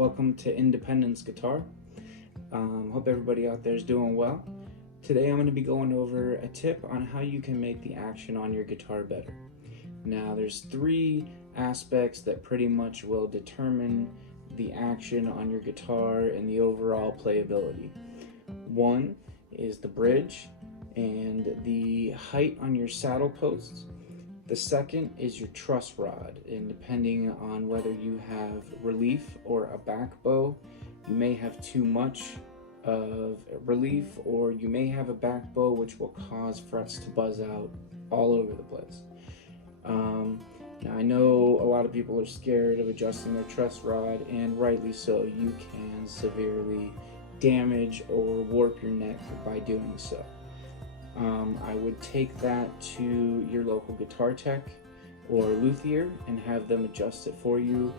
welcome to Independence Guitar. Hope everybody out there is doing well. Today I'm going to be going over a tip on how you can make the action on your guitar better. Now there's three aspects that pretty much will determine the action on your guitar and the overall playability. One is the bridge and the height on your saddle posts. The second is your truss rod, and depending on whether you have relief or a back bow, you may have too much of relief, or you may have a back bow which will cause frets to buzz out all over the place. Now I know a lot of people are scared of adjusting their truss rod, and rightly so. You can severely damage or warp your neck by doing so. I would take that to your local guitar tech or luthier and have them adjust it for you.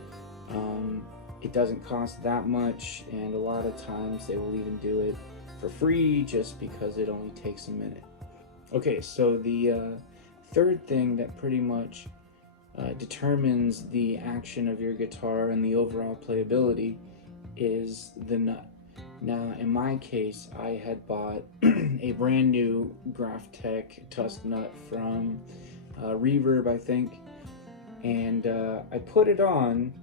It doesn't cost that much, and a lot of times they will even do it for free just because it only takes a minute. Okay, so the third thing that pretty much determines the action of your guitar and the overall playability is the nut. Now, in my case, I had bought a brand new Graphtec Tusk nut from Reverb, I think, and I put it on,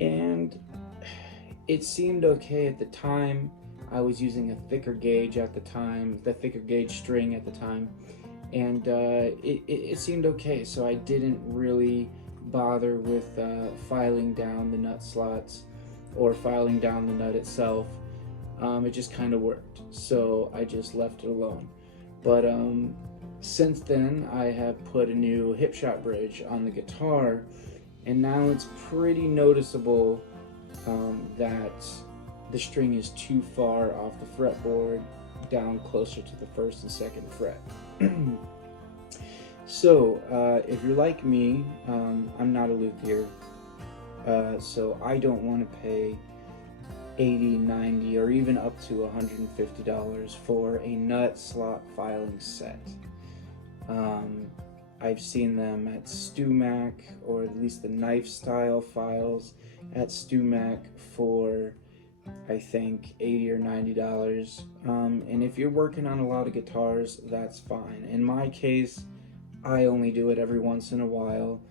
and it seemed okay at the time. I was using a thicker gauge at the time, the thicker gauge string at the time, and it seemed okay, so I didn't really bother with filing down the nut slots or filing down the nut itself. It just kind of worked, so I just left it alone. But since then, I have put a new Hipshot bridge on the guitar, and now it's pretty noticeable that the string is too far off the fretboard, down closer to the first and second fret. So if you're like me, I'm not a luthier, so I don't want to pay $80, $90, or even up to $150 for a nut slot filing set. I've seen them at StewMac, or at least the knife style files at StewMac for, I think, $80 or $90. And if you're working on a lot of guitars, that's fine. In my case, I only do it every once in a while,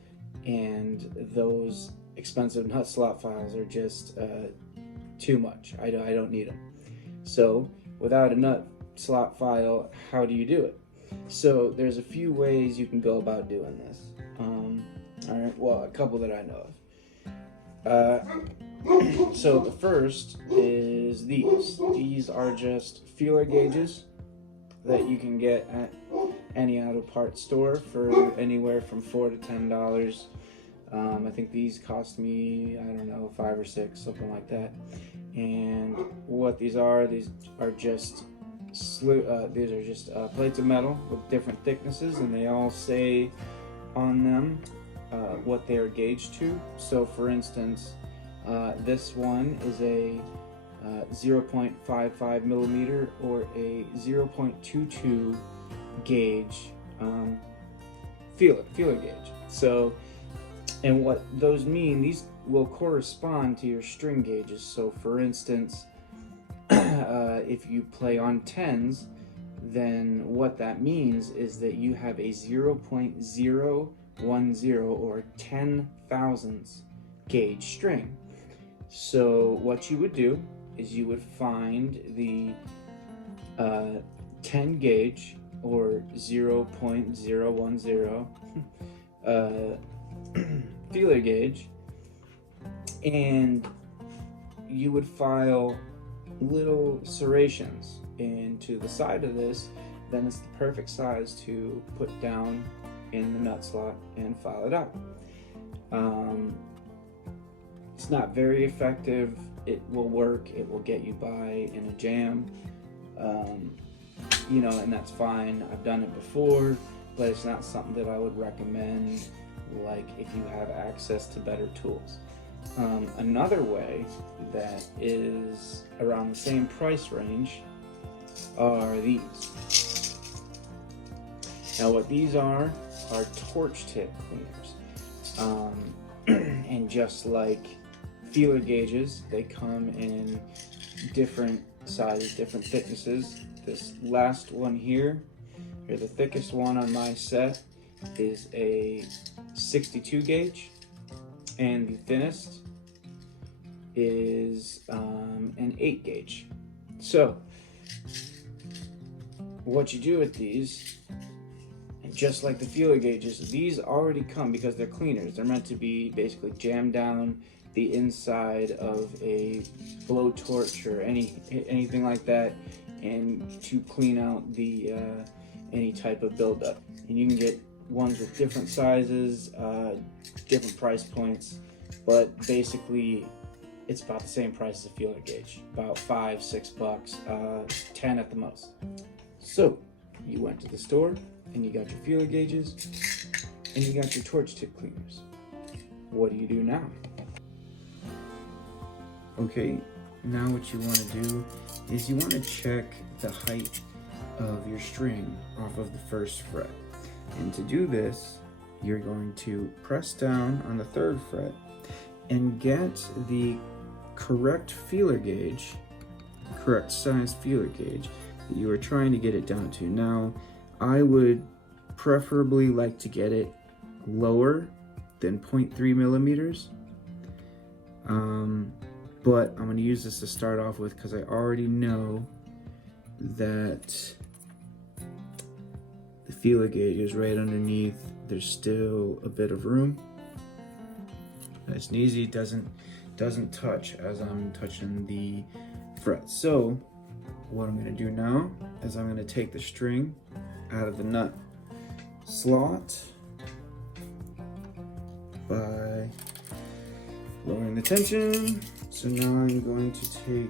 and those expensive nut slot files are just too much. I don't need them. So without a nut slot file, how do you do it? So there's a few ways you can go about doing this. All right, well, a couple that I know of. So the first is these. These are just feeler gauges that you can get at any auto parts store for anywhere from $4 to $10. I think these cost me, I don't know, $5 or $6, something like that. And what these are just plates of metal with different thicknesses, and they all say on them what they are gauged to. So for instance, this one is a 0.55 millimeter or a 0.22 gauge feeler gauge. So, and what those mean, these will correspond to your string gauges. So for instance, if you play on 10s, then what that means is that you have a 0.010 or 10 thousandths gauge string. So what you would do is you would find the 10 gauge or 0.010 feeler gauge, and you would file little serrations into the side of this. Then it's the perfect size to put down in the nut slot and file it out. It's not very effective. It will work, it will get you by in a jam, you know, and that's fine. I've done it before, but it's not something that I would recommend, like if you have access to better tools. Another way that is around the same price range are these. Now what these are torch tip cleaners. And just like feeler gauges. They come in different sizes, different thicknesses. This last one here, or the thickest one on my set, is a 62 gauge, and the thinnest is an 8 gauge. So what you do with these, just like the feeler gauges, these already come, because they're cleaners, they're meant to be basically jammed down the inside of a blowtorch or anything like that, and to clean out the any type of buildup. And you can get ones with different sizes, different price points, but basically it's about the same price as a feeler gauge, about $5-6, 10 at the most. So you went to the store and you got your feeler gauges and you got your torch tip cleaners. What do you do now? Okay, now what you want to do is you want to check the height of your string off of the first fret. And to do this, you're going to press down on the 3rd fret and get the correct feeler gauge, correct size feeler gauge that you are trying to get it down to. Now, I would preferably like to get it lower than 0.3 millimeters. But I'm going to use this to start off with because I already know that the feeler gauge is right underneath. There's still a bit of room. Nice and easy. Doesn't touch as I'm touching the fret. So what I'm going to do now is I'm going to take the string out of the nut slot by lowering the tension. So now I'm going to take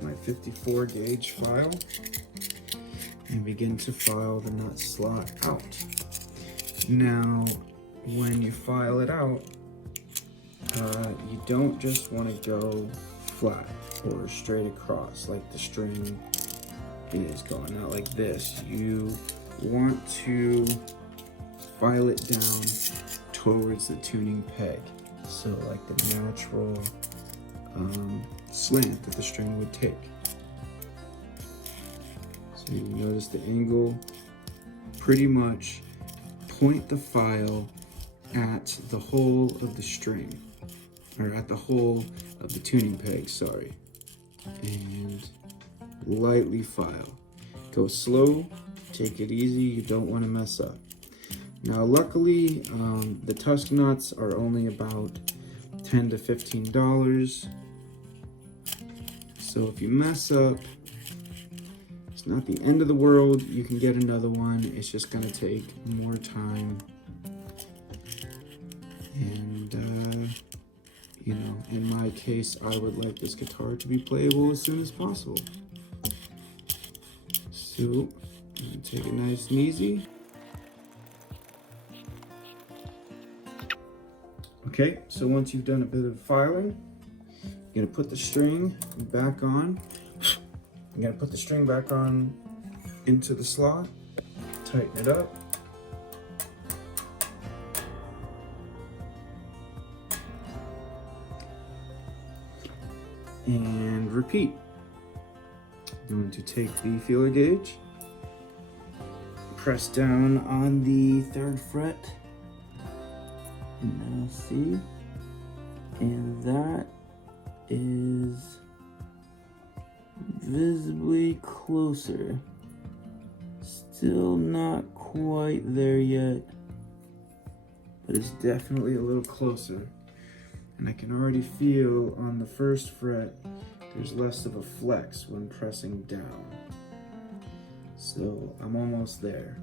my 54 gauge file and begin to file the nut slot out. Now, when you file it out, you don't just want to go flat or straight across like the string is going out like this. You want to file it down towards the tuning peg, so like the natural slant that the string would take. So you notice the angle. Pretty much point the file at the hole of the string, or at the hole of the tuning peg, sorry, and lightly file. Go slow, take it easy, you don't want to mess up. Now luckily, the tusk nuts are only about $10 to $15. So if you mess up, it's not the end of the world. You can get another one. It's just gonna take more time. And you know, in my case, I would like this guitar to be playable as soon as possible. So I'm gonna take it nice and easy. Okay, so once you've done a bit of filing, you're gonna put the string back on. You're gonna put the string back on into the slot, tighten it up. And repeat. I'm going to take the feeler gauge, press down on the 3rd fret, and now see, and that is visibly closer. Still not quite there yet, but it's definitely a little closer. And I can already feel on the 1st fret there's less of a flex when pressing down. So I'm almost there.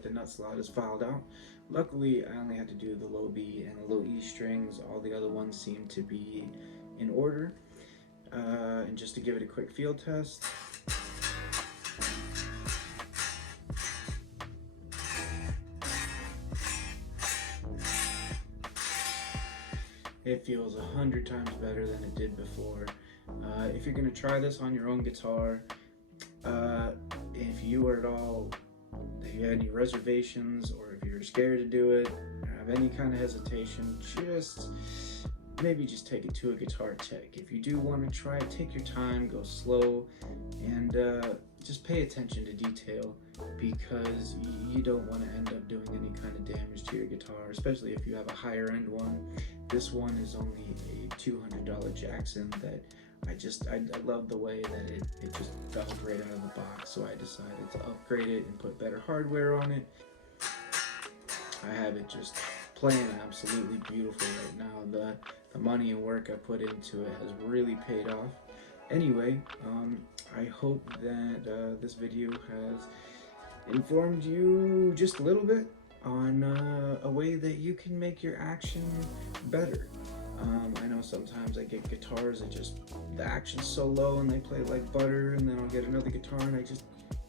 that the nut slot is filed out. Luckily, I only had to do the low B and the low E strings. All the other ones seem to be in order. And just to give it a quick field test. It feels 100 times better than it did before. If you're gonna try this on your own guitar, if you had any reservations, or if you're scared to do it, have any kind of hesitation, maybe just take it to a guitar tech. If you do want to try it, take your time, go slow, and just pay attention to detail, because you don't want to end up doing any kind of damage to your guitar, especially if you have a higher end one. This one is only a $200 Jackson that I love the way that it just felt right out of the box, so I decided to upgrade it and put better hardware on it. I have it just playing absolutely beautiful right now. The money and work I put into it has really paid off. Anyway, I hope that this video has informed you just a little bit on a way that you can make your action better. I know sometimes I get guitars that the action's so low and they play like butter, and then I'll get another guitar and I just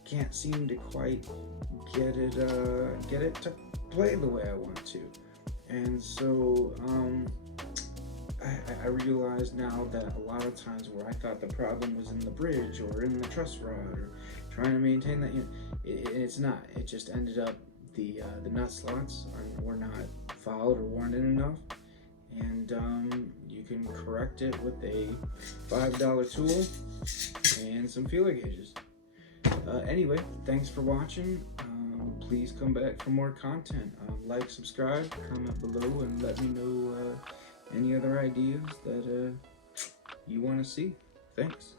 can't seem to quite get it to play the way I want to. And so I realize now that a lot of times where I thought the problem was in the bridge or in the truss rod or trying to maintain that, it's not. It just ended up the nut slots were not filed or worn in enough, and you can correct it with a $5 tool and some feeler gauges. Anyway, thanks for watching. Please come back for more content. Like, subscribe, comment below, and let me know any other ideas that you want to see. Thanks.